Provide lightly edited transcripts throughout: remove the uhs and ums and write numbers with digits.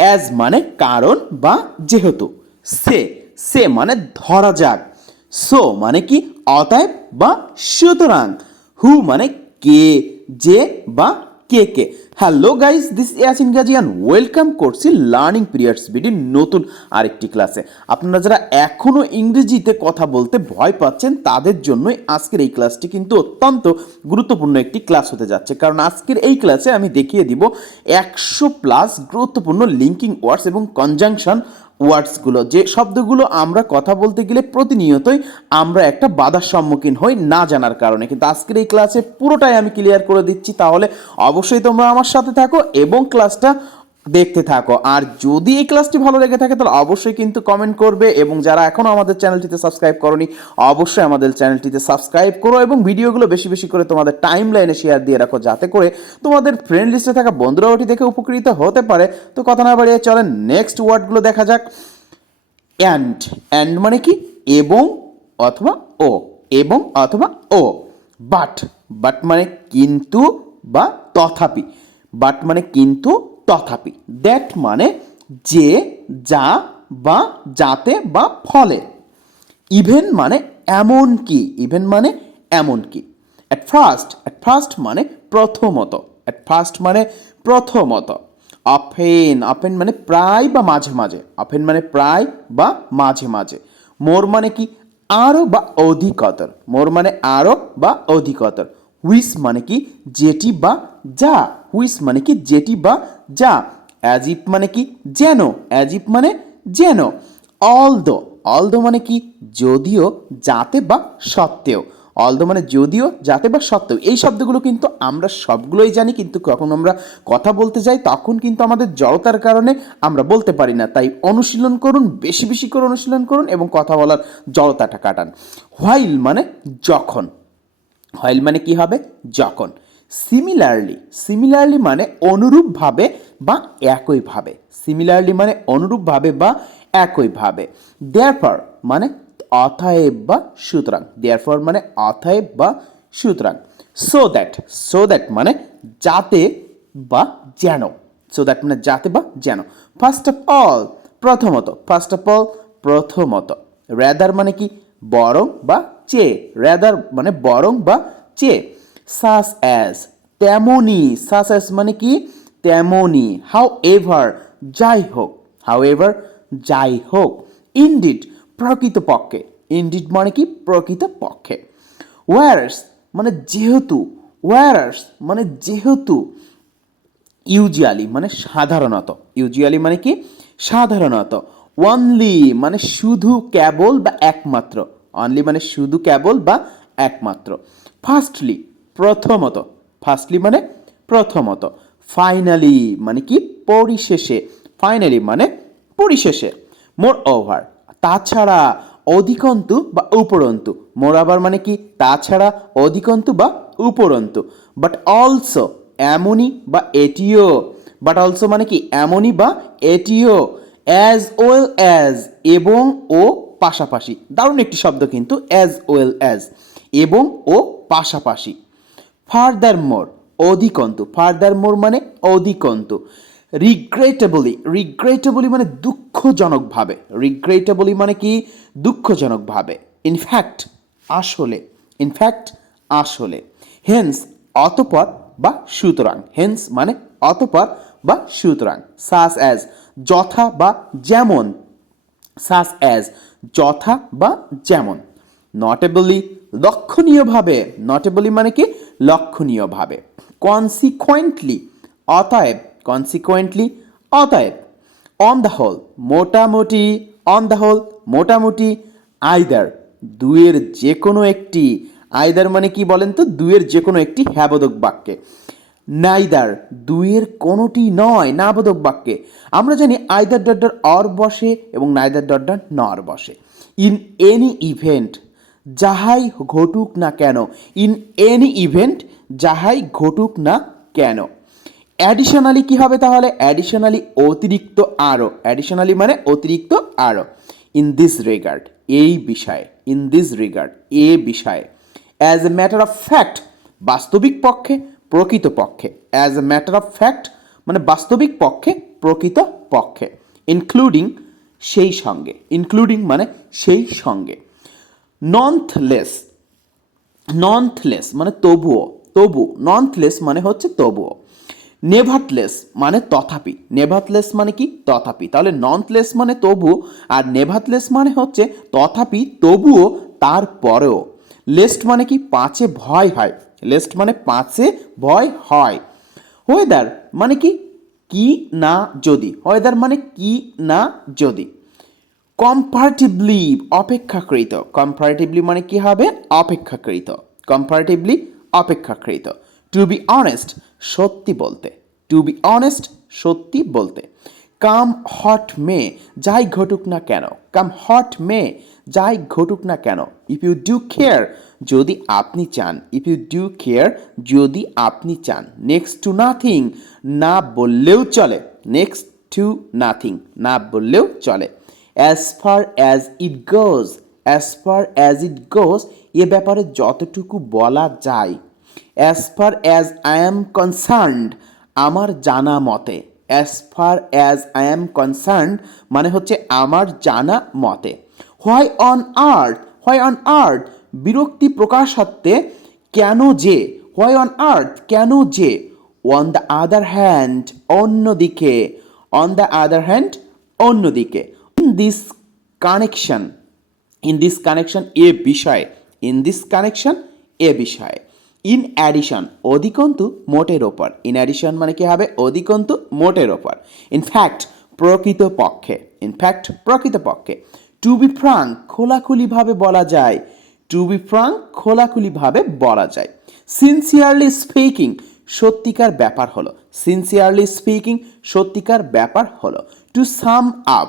As মানে কারণ বা যেহেতু, সে মানে ধরা যাক, সো মানে কি অতএব বা সুতরাং, হু মানে কে, যে বা কে। Hello guys, this Yasin Gazi and welcome করছি লার্নিং পিরিয়ডস বিডির নতুন আরেকটি ক্লাসে। আপনারা যারা এখনও ইংরেজিতে কথা বলতে ভয় পাচ্ছেন তাদের জন্যই আজকের এই ক্লাসটি কিন্তু অত্যন্ত গুরুত্বপূর্ণ একটি ক্লাস হতে যাচ্ছে, কারণ আজকের এই ক্লাসে আমি দেখিয়ে দিব 100+ গুরুত্বপূর্ণ লিঙ্কিং ওয়ার্ডস এবং কনজাংশন ওয়ার্ডসগুলো, যে শব্দগুলো আমরা কথা বলতে গেলে প্রতিনিয়তই আমরা একটা বাধার সম্মুখীন হই না জানার কারণে। কিন্তু আজকের এই ক্লাসে পুরোটাই আমি ক্লিয়ার করে দিচ্ছি, তাহলে অবশ্যই তোমরা আমার সাথে থাকো এবং ক্লাসটা দেখতে থাকো। আর যদি এই ক্লাসটি ভালো লেগে থাকে তাহলে অবশ্যই কিন্তু কমেন্ট করবে, এবং যারা এখনও আমাদের চ্যানেলটিতে সাবস্ক্রাইব করোনি অবশ্যই আমাদের চ্যানেলটিতে সাবস্ক্রাইব করো এবং ভিডিওগুলো বেশি বেশি করে তোমাদের টাইম লাইনে শেয়ার দিয়ে রাখো, যাতে করে তোমাদের ফ্রেন্ড লিস্টে থাকা বন্ধুরা ওটি দেখে উপকৃত হতে পারে। তো কথা না বাড়িয়ে চলেন নেক্সট ওয়ার্ডগুলো দেখা যাক। অ্যান্ড মানে কি এবং অথবা ও, এবং অথবা ও। বাট মানে কিন্তু বা তথাপি, বাট মানে কিন্তু তথাপি। দ্যাট মানে যে, যা বা যাতে বা ফলে। ইভেন মানে এমন কি, ইভেন মানে এমন কি। অ্যাট ফার্স্ট মানে প্রথমত, অ্যাট ফার্স্ট মানে প্রথমত। অফেন মানে প্রায় বা মাঝে মাঝে, অফেন মানে প্রায় বা মাঝে মাঝে। মোর মানে কি আরও বা অধিকতর, মোর মানে আরও বা অধিকতর। হুইস মানে কি যেটি বা যা, হুইস মানে কি যেটি বা যা। অ্যাজ ইফ মানে কি যেন, অ্যাজ ইফ মানে যেন। অলদো মানে কি যদিও, যাতে বা সত্ত্বেও। অলদো মানে যদিও, যাতে বা সত্ত্বেও। এই শব্দগুলো কিন্তু আমরা সবগুলোই জানি, কিন্তু যখন আমরা কথা বলতে যাই তখন কিন্তু আমাদের জড়তার কারণে আমরা বলতে পারি না। তাই অনুশীলন করুন, বেশি বেশি করে অনুশীলন করুন এবং কথা বলার জড়তাটা কাটান। হোয়াইল মানে যখন, হোয়াইল মানে কি হবে যখন। সিমিলারলি মানে অনুরূপভাবে বা একইভাবে, সিমিলারলি মানে অনুরূপভাবে বা একইভাবে। দেয়ারফর মানে অতএব বা সুতরাং, দেয়ারফর মানে অতএব বা সুতরাং। সো দ্যাট মানে যাতে বা যেন, সো দ্যাট মানে যাতে বা যেন। ফার্স্ট অফ অল প্রথমত। রেদার মানে কি বরং বা চেয়ে, রেদার মানে বরং বা চেয়ে। সাস অ্যাজ তেমনি, সাস অ্যাজ মানে কি তেমনি। হাউএভার যাই হোক। ইনডিড প্রকৃতপক্ষে, ইনডিড মানে কি প্রকৃতপক্ষে। ওয়ারাস মানে যেহেতু। ইউজুয়ালি মানে সাধারণত, ইউজুয়ালি মানে কি সাধারণত। অনলি মানে শুধু, কেবল বা একমাত্র, অনলি মানে শুধু কেবল বা একমাত্র। ফার্স্টলি মানে প্রথমত। ফাইনালি মানে কি পরিশেষে, ফাইনালি মানে পরিশেষে। মোর ওভার তাছাড়া, অধিকন্তু বা উপরন্তু। মোর ওভার মানে কি তাছাড়া, অধিকন্তু বা উপরন্তু। বাট অলসো এমনই বা এটিও, বাট অলসো মানে কি এমনই বা এটিও। অ্যাজ ওয়েল অ্যাজ এবং ও পাশাপাশি। দারুণ একটি শব্দ কিন্তু, অ্যাজ ওয়েল অ্যাজ এবং ও পাশাপাশি। ফার্দারমোর অধিকন্তু, ফার্দারমোর মানে অধিকন্তু। রিগ্রেটেবলি মানে দুঃখজনকভাবে, রিগ্রেটেবলি মানে কি দুঃখজনকভাবে। ইনফ্যাক্ট আসলে। হেন্স অতঃপর বা সুতরাং, হেন্স মানে অতঃপর বা সুতরাং। সাস অ্যাজ যথা বা যেমন, সাস অ্যাজ যথা বা যেমন। নটেবলি লক্ষণীয়ভাবে, নটেবলি মানে কি লক্ষণীয়ভাবে। কনসিকুয়েন্টলি অতএব। অন দ্য হোল মোটামুটি। আইদার দুয়ের যে কোনো একটি, আইদার মানে কি বলেন তো, দুয়ের যে কোনো একটি হ্যাবোধক বাক্যে। নাইদার দুইয়ের কোনোটি নয়, নাবোধক বাক্যে আমরা জানি আইদার ডট ডট অর বসে এবং নাইদার ডট ডট নর বসে। ইন এনি ইভেন্ট যাহাই ঘটুক না কেন, ইন এনি ইভেন্ট যাহাই ঘটুক না কেন। অ্যাডিশনালি কি হবে তাহলে, অ্যাডিশনালি অতিরিক্ত আরও, অ্যাডিশনালি মানে অতিরিক্ত আরও। ইন দিস রিগার্ড এই বিষয়ে, ইন দিস রিগার্ড এ বিষয়ে। As a matter of fact বাস্তবিক পক্ষে, প্রকৃতপক্ষে। As a matter of fact মানে বাস্তবিক পক্ষে, প্রকৃত পক্ষে, ইনক্লুডিং সেই সঙ্গে, ইনক্লুডিং মানে সেই সঙ্গে। ননথলেস, ননথলেস মানে তবুও, তবু, ননথলেস মানে হচ্ছে তবুও। নেভারথলেস মানে তথাপি, নেভারথলেস মানে কি তথাপি, তাহলে ননথলেস মানে তবু আর নেভারথলেস মানে হচ্ছে তথাপি, তবুও, তারপরেও। লেস্ট মানে কি পাঁচে ভয় হয়, লেস্ট মানে পাঁচে ভয় হয়। ওয়েদার মানে কি কি না যদি, ওয়েদার মানে কি না যদি। কম্পারেটিভলি অপেক্ষাকৃত, কম্পারেটিভলি মানে কি হবে অপেক্ষাকৃত, কম্পারেটিভলি অপেক্ষাকৃত। টু বি অনেস্ট সত্যি বলতে, টু বি অনেস্ট সত্যি বলতে। কাম হট মে যাই ঘটুক না কেন, কাম হট মে যাই ঘটুক না কেন। ইফ ইউ ডু কেয়ার যদি আপনি চান, ইফ ইউ ডু কেয়ার যদি আপনি চান। নেক্সট টু নাথিং না বললেও চলে, নেক্সট টু নাথিং না বললেও চলে। As far as it goes, as far as it goes এ ব্যাপারে যতটুকু বলা যায়। As far as I am concerned আমার জানা মতে, as far as I am concerned মানে হচ্ছে আমার জানা মতে। Why on earth, why on earth বিরক্তি প্রকাশার্থে কেন যে, হোয়াই অন আর্থ কেন যে। অন দ্য আদার হ্যান্ড অন্যদিকে, অন দ্য আদার হ্যান্ড অন্যদিকে। In this connection, in this connection এ বিষয়ে, ইন দিস কানেকশন এ বিষয়ে। ইন অ্যাডিশন অধিকন্তু মোটের ওপর, ইন অ্যাডিশন মানে কি হবে অধিকন্তু মোটের ওপর। ইনফ্যাক্ট প্রকৃতপক্ষে, ইনফ্যাক্ট প্রকৃতপক্ষে। টু বি ফ্রাঙ্ক খোলাখুলিভাবে বলা যায়, টু বি ফ্রাঙ্ক খোলাখুলিভাবে বলা যায়। সিনসিয়ারলি স্পিকিং সত্যিকার ব্যাপার হলো, সিনসিয়ারলি স্পিকিং সত্যিকার ব্যাপার হলো। টু সাম আপ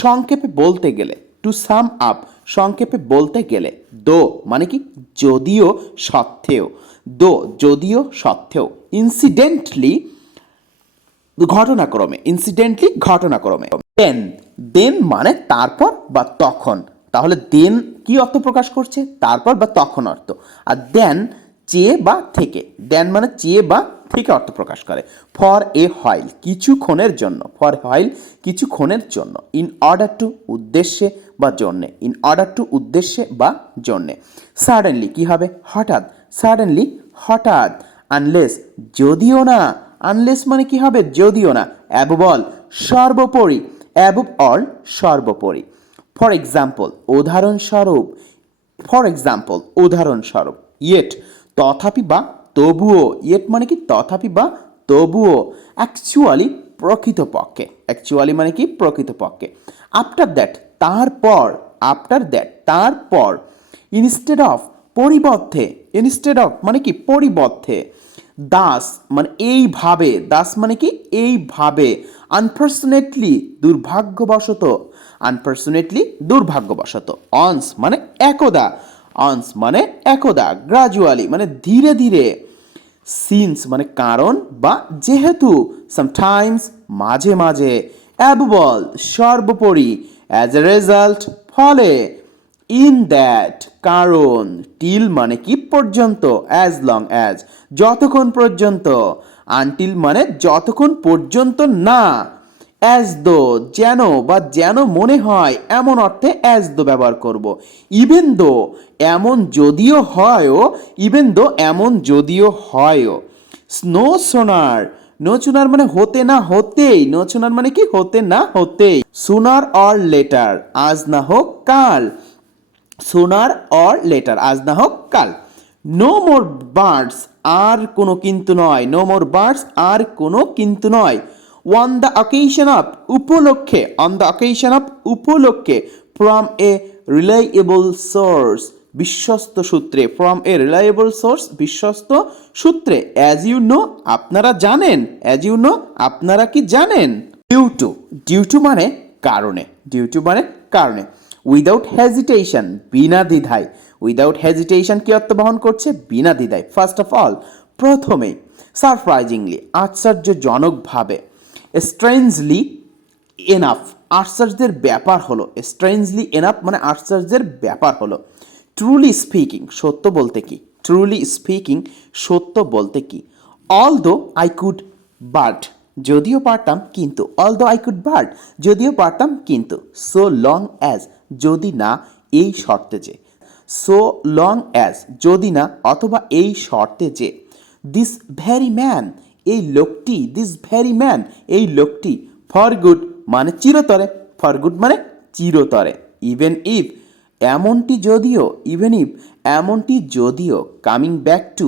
সংক্ষেপে বলতে গেলে, টু সাম আপ সংক্ষেপে বলতে গেলে। দো মানে কি যদিও সত্ত্বেও, দো যদিও সত্ত্বেও। ইনসিডেন্টলি ঘটনাক্রমে, ইনসিডেন্টলি ঘটনাক্রমে। দেন, দেন মানে তারপর বা তখন, তাহলে দেন কি অর্থ প্রকাশ করছে তারপর বা তখন অর্থ, আর দেন চেয়ে বা থেকে, দেন মানে চেয়ে বা থেকে অর্থ প্রকাশ করে। ফর এ হোয়াইল কিছুক্ষণের জন্য, ফর হোয়াইল কিছুক্ষণের জন্য। ইন অর্ডার টু উদ্দেশ্যে বা জন্যে, ইন অর্ডার টু উদ্দেশ্যে বা জন্যে। সাডেনলি কি হবে হঠাৎ, সাডেনলি হঠাৎ। আনলেস যদিও না, আনলেস মানে কি হবে যদিও না। অ্যাবভ অল সর্বোপরি, অ্যাবভ অল সর্বোপরি। ফর এক্সাম্পল উদাহরণস্বরূপ, ফর এক্সাম্পল উদাহরণস্বরূপ। ইয়েট তথাপি বা তবুও, ইয়েট মানে কি তথাপি বা তবুও। অ্যাকচুয়ালি প্রকৃতপক্ষে, অ্যাকচুয়ালি মানে কি প্রকৃতপক্ষে। আফটার দ্যাট তারপর, আফটার দ্যাট তারপর। ইনস্টেড অফ পরিবর্তে, ইনস্টেড অফ মানে কি পরিবর্তে। দাস মানে এইভাবে, দাস মানে কি এইভাবে। আনফর্চুনেটলি দুর্ভাগ্যবশত, আনফর্চুনেটলি দুর্ভাগ্যবশত। অনস মানে একদা, অনস মানে একদা। গ্রাজুয়ালি মানে ধীরে ধীরে। সিন্স মানে কারণ বা যেহেতু। সামটাইমস মাঝে মাঝে। অ্যাবভ সর্বোপরি। অ্যাজ এ রেজাল্ট ফলে। ইন দ্যাট কারণ। টিল মানে কি পর্যন্ত। অ্যাজ লং অ্যাজ যতক্ষণ পর্যন্ত। আনটিল মানে যতক্ষণ পর্যন্ত না। অ্যাজ দো যেন বা যেন মনে হয় এমন অর্থে অ্যাজ দো ব্যবহার করব। ইভেন দো এমন যদিও হয়ও, ইভেন দো এমন যদিও হয়ও। স্নো সোনার, নো চুনার মানে হতে না হতেই, নো চুনার মানে কি হতে না হতেই। সুনার অর লেটার আজ না হোক কাল, সুনার অর লেটার আজ না হোক কাল। নো মোর বার্ডস আর কোনো কিন্তু নয়, নো মোর বার্ডস আর কোনো কিন্তু নয়। অন দ্য অকেশন অফ উপলক্ষে, অন দ্য অকেশন অফ উপলক্ষে। ফ্রম এ রিলায়েবল সোর্স বিশ্বস্ত সূত্রে, ফ্রম এ রিলায়েবল সোর্স বিশ্বস্ত সূত্রে। অ্যাজ ইউ নো আপনারা জানেন, অ্যাজ ইউ নো আপনারা কি জানেন। ডিউ টু, ডিউ টু মানে কারণে, ডিউ টু মানে কারণে। উইদাউট হেজিটেশন বিনা দ্বিধায়, উইদাউট হেজিটেশন কি অর্থ বহন করছে বিনা দ্বিধায়। ফার্স্ট অফ অল প্রথমেই। সারপ্রাইজিংলি আশ্চর্যজনকভাবে। স্ট্রেঞ্জলি এনাফ আশ্চর্যের ব্যাপার হলো, স্ট্রেঞ্জলি এনাফ মানে আশ্চর্যের ব্যাপার হলো। ট্রুলি স্পিকিং সত্য বলতে কি, ট্রুলি স্পিকিং সত্য বলতে কি। All though I could but, যদিও পারতাম কিন্তু, অলদো আই কুড বাট, যদিও পারতাম কিন্তু, সো লং অ্যাজ, যদি না এই শর্তে যে, সো লং অ্যাজ, যদি না অথবা এই শর্তে যে, দিস ভ্যারি ম্যান, এই লোকটি, দিস ভ্যারি ম্যান, এই লোকটি, ফর গুড মানে চিরতরে, ফর গুড মানে চিরতরে, ইভেন ইফ এমনটি যদিও, ইভেন ইফ এমনটি যদিও, কামিং ব্যাক টু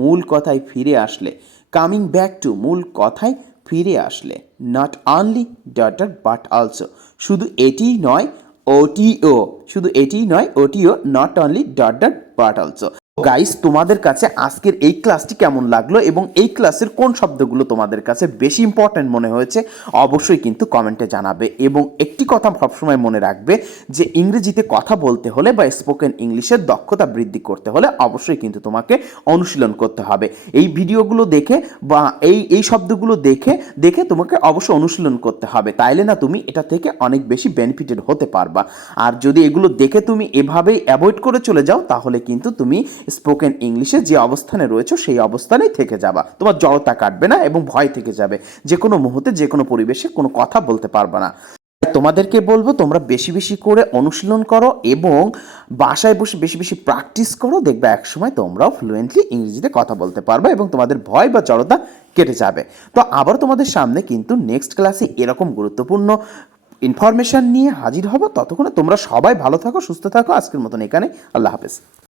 মূল কথায় ফিরে আসলে, কামিং ব্যাক টু মূল কথায় ফিরে আসলে, not only dot dot but also, শুধু এটিই নয় ওটিও, শুধু এটিই নয় OTO, not only dot dot but also. Guys, তোমাদের কাছে আজকের এই ক্লাসটি কেমন লাগলো এবং এই ক্লাসের কোন শব্দগুলো তোমাদের কাছে বেশি ইম্পর্ট্যান্ট মনে হয়েছে অবশ্যই কিন্তু কমেন্টে জানাবে। এবং একটি কথা সবসময় মনে রাখবে যে ইংরেজিতে কথা বলতে হলে বা স্পোকেন ইংলিশের দক্ষতা বৃদ্ধি করতে হলে অবশ্যই কিন্তু তোমাকে অনুশীলন করতে হবে। এই ভিডিওগুলো দেখে বা এই শব্দগুলো দেখে দেখে তোমাকে অবশ্যই অনুশীলন করতে হবে, তাইলে না তুমি এটা থেকে অনেক বেশি বেনিফিটেড হতে পারবা। আর যদি এগুলো দেখে তুমি এভাবেই অ্যাভয়েড করে চলে যাও তাহলে কিন্তু তুমি স্পোকেন ইংলিশে যে অবস্থানে রয়েছে সেই অবস্থানেই থেকে যাবা, তোমার জড়তা কাটবে না এবং ভয় থেকে যাবে, যে কোনো মুহূর্তে যে কোনো পরিবেশে কোনো কথা বলতে পারবে না। তোমাদেরকে বলবো তোমরা বেশি বেশি করে অনুশীলন করো এবং বাসায় বসে বেশি বেশি প্র্যাকটিস করো, দেখবে একসময় তোমরাও ফ্লুয়েন্টলি ইংরেজিতে কথা বলতে পারবে এবং তোমাদের ভয় বা জড়তা কেটে যাবে। তো আবার তোমাদের সামনে কিন্তু নেক্সট ক্লাসে এরকম গুরুত্বপূর্ণ ইনফরমেশন নিয়ে হাজির হব। ততক্ষণে তোমরা সবাই ভালো থাকো, সুস্থ থাকো। আজকের মতন এখানে, আল্লাহ হাফেজ।